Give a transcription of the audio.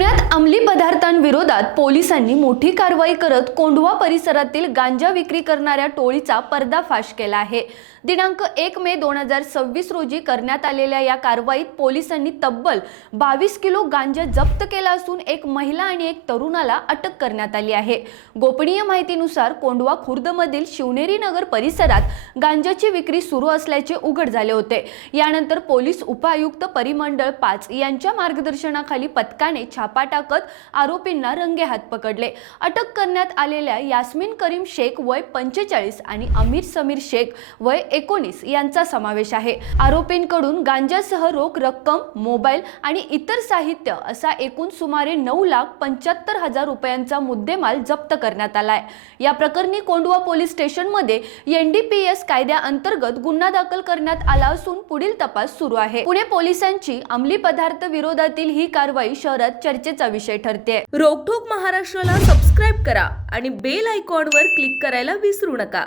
पुण्यात अंमली पदार्थांविरोधात पोलिसांनी मोठी कारवाई करत कोंढवा परिसरातील गांजा विक्री करणाऱ्या टोळीचा पर्दाफाश केला आहे। दिनांक 1 मे 2026 रोजी करण्यात आलेल्या या कारवाईत पोलिसांनी तब्बल 22 किलो गांजा जप्त केला असून एक महिला आणि एक तरुणाला अटक करण्यात आली आहे। गोपनीय माहितीनुसार कोंढवा खुर्दमधील शिवनेरी नगर परिसरात गांजाची विक्री सुरू असल्याचे उघड झाले होते। यानंतर पोलीस उपायुक्त परिमंडळ 5 यांच्या मार्गदर्शनाखाली पथकाने छापा टाकत आरोपींना रंगेहात पकडले। अटक करण्यात आलेल्या यास्मीन करीम शेख वय 45 आणि अमीर समीर शेख वय 19 यांचा समावेश आहे। आरोपींकडून गांजासह रोख रक्कम, मोबाईल आणि इतर साहित्य असा एकूण सुमारे 9,75,000 रुपयांचा मुद्देमाल जप्त करण्यात आलाय। या प्रकरणी कोंढवा पोलीस स्टेशनमध्ये NDPS कायद्याअंतर्गत गुन्हा दाखल करण्यात आला असून पुढील तपास सुरू आहे। पुणे पोलिसांची अंमली पदार्थ विरोधातील ही कारवाई शहरात चर्चेचा विषय ठरते। रोकठोक महाराष्ट्राला सबस्क्राइब करा आणि बेल आयकॉनवर क्लिक करायला विसरू नका।